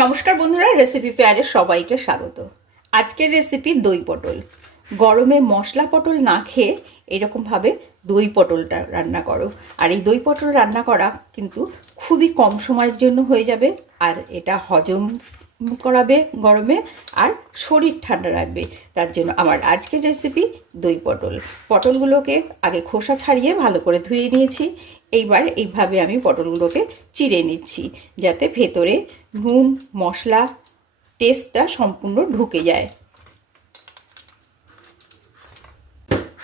নমস্কার বন্ধুরা রেসিপি পেয়ারে সবাইকে স্বাগত। আজকের রেসিপি দই পটল। গরমে মশলা পটল না খেয়ে এরকমভাবে দই পটলটা রান্না করো। আর এই দই পটল রান্না করা কিন্তু খুবই কম সময়ের জন্য হয়ে যাবে, আর এটা হজম করাবে গরমে, আর শরীর ঠান্ডা রাখবে। তার জন্য আমার আজকের রেসিপি দই পটল। পটলগুলোকে আগে খোসা ছাড়িয়ে ভালো করে ধুয়ে নিয়েছি। এইবার এইভাবে আমি পটলগুলোকে চিড়ে নিচ্ছি, যাতে ভেতরে নুন, মশলা টেস্টটা সম্পূর্ণ ঢুকে যায়।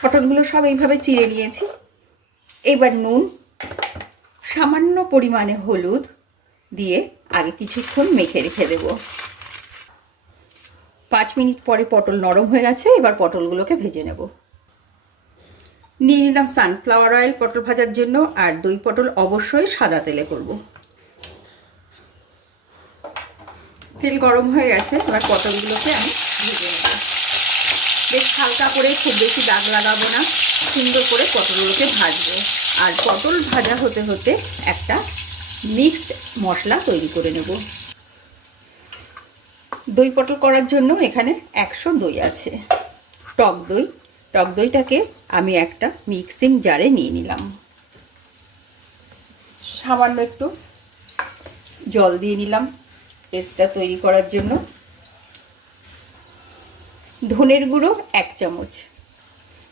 পটলগুলো সব এইভাবে চিড়ে নিয়েছি। এবার নুন, সামান্য পরিমাণে হলুদ দিয়ে আগে কিছুক্ষণ মেখে রেখে দেব। পাঁচ মিনিট পরে পটল নরম হয়ে গেছে, এবার পটলগুলোকে ভেজে নেব। নিয়ে নিলাম সানফ্লাওয়ার অয়েল পটল ভাজার জন্য, আর দই পটল অবশ্যই সাদা তেলে করব। তেল গরম হয়ে গেছে, এবার পটলগুলোকে আমি ভেজে নেব। বেশ হালকা করে, খুব বেশি দাগ লাগাবো না, সুন্দর করে পটলগুলোকে ভাজবো। আর পটল ভাজা হতে হতে একটা মিক্সড মশলা তৈরি করে নেব। দই পটল করার জন্য এখানে একশো দই আছে। টক দই টক দইটাকে আমি একটা মিক্সিং জারে নিয়ে নিলাম। সামান্য একটু জল দিয়ে নিলাম পেস্টটা তৈরি করার জন্য। ধনের গুঁড়ো এক চামচ,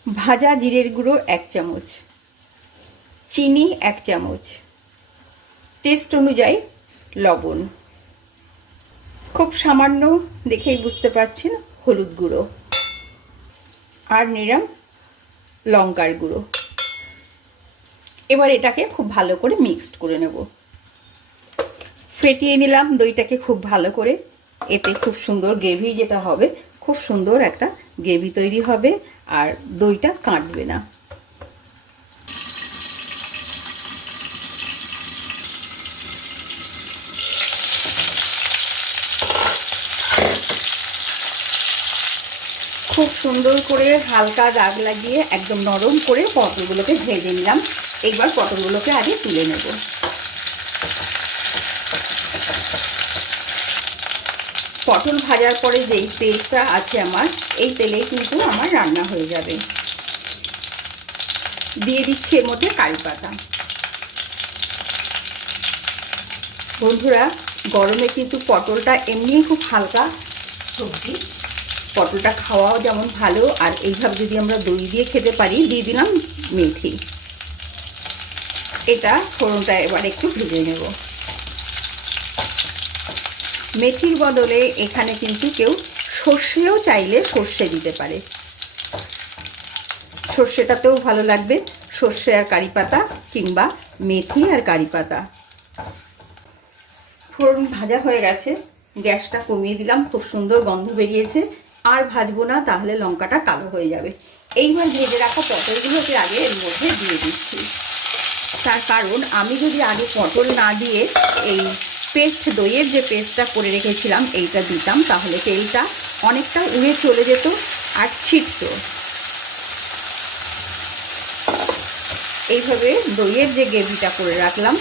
ভাজা জিরের গুঁড়ো এক চামচ, চিনি এক চামচ, টেস্ট অনুযায়ী লবণ। খুব সামান্য দেখেই বুঝতে পারছেন হলুদ গুঁড়ো। আর নিলাম লঙ্কার গুঁড়ো। এবার এটাকে খুব ভালো করে মিক্সড করে নেব। ফেটিয়ে নিলাম দইটাকে খুব ভালো করে। এতে খুব সুন্দর গ্রেভি যেটা হবে, খুব সুন্দর একটা গ্রেভি তৈরি হবে আর দইটা কাটবে না। খুব সুন্দর করে হালকা দাগ লাগিয়ে একদম নরম করে পটলগুলোকে ভেজে নিলাম। এইবার পটলগুলোকে আগে তুলে নেব। পটল ভাজার পরে যেই তেলটা আছে আমার, এই তেলেই কিন্তু আমার রান্না হয়ে যাবে। দিয়ে দিচ্ছি এর মধ্যে কারি পাতা। বন্ধুরা, গরমে কিন্তু পটলটা এমনিই খুব হালকা সবজি। পটলটা খাওয়াও যেমন ভালো, আর এইভাবে যদি আমরা দই দিয়ে খেতে পারি, দিয়ে দিলাম মেথি। এটা ফোড়নটা এবার একটু ভেজে নেব। মেথির বদলে এখানে কিন্তু কেউ সর্ষেও চাইলে সর্ষে দিতে পারে। সর্ষেটাতেও ভালো লাগবে, সর্ষে আর কারি পাতা কিংবা মেথি আর কারি পাতা। ফোড়ন ভাজা হয়ে গেছে, গ্যাসটা কমিয়ে দিলাম, খুব সুন্দর গন্ধ বেরিয়েছে। আর ভাজবো না, তাহলে লঙ্কাটা কালো হয়ে যাবে। এইবার ভেজে রাখা পটলগুলোকে আগে এর মধ্যে দিয়ে দিচ্ছি। তার কারণ, আমি যদি আগে পটল না দিয়ে এই পেস্ট দইয়ের যে পেস্টটা করে রেখেছিলাম, এইটা দিতাম, তাহলে তেলটা অনেকটা উড়ে চলে যেত আর ছিটত। এইভাবে দইয়ের যে গ্রেভিটা করে রাখলাম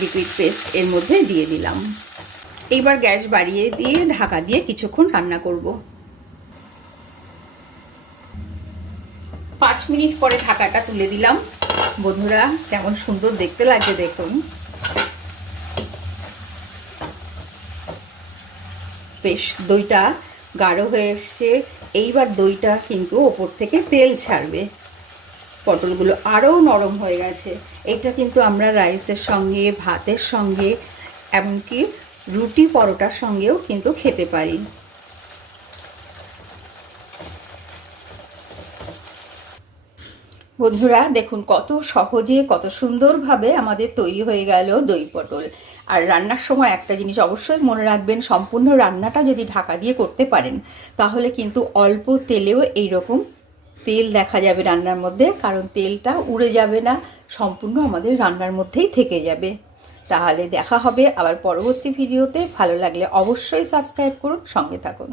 লিকুইড পেস্ট এর মধ্যে দিয়ে দিলাম। এইবার গ্যাস বাড়িয়ে দিয়ে ঢাকা দিয়ে কিছুক্ষণ রান্না করব। পাঁচ মিনিট পরে ঢাকাটা তুলে দিলাম। বন্ধুরা, কেমন সুন্দর দেখতে লাগে দেখুন। বেশ, দইটা গাঢ় হয়ে এসছে। এইবার দইটা কিন্তু ওপর থেকে তেল ছাড়বে। পটলগুলো আরও নরম হয়ে গেছে। এটা কিন্তু আমরা রাইসের সঙ্গে, ভাতের সঙ্গে, এমনকি রুটি পরোটার সঙ্গেও কিন্তু খেতে পারি। বন্ধুরা, দেখুন কত সহজে, কত সুন্দরভাবে আমাদের তৈরি হয়ে গেল দই পটল। আর রান্নার সময় একটা জিনিস অবশ্যই মনে রাখবেন, সম্পূর্ণ রান্নাটা যদি ঢাকা দিয়ে করতে পারেন, তাহলে কিন্তু অল্প তেলেও এই রকম তেল দেখা যাবে রান্নার মধ্যে, কারণ তেলটা উড়ে যাবে না, সম্পূর্ণ আমাদের রান্নার মধ্যেই থেকে যাবে। তাহলে দেখা হবে আবার পরবর্তী ভিডিওতে। ভালো লাগলে অবশ্যই সাবস্ক্রাইব করুন সঙ্গে থাকুন।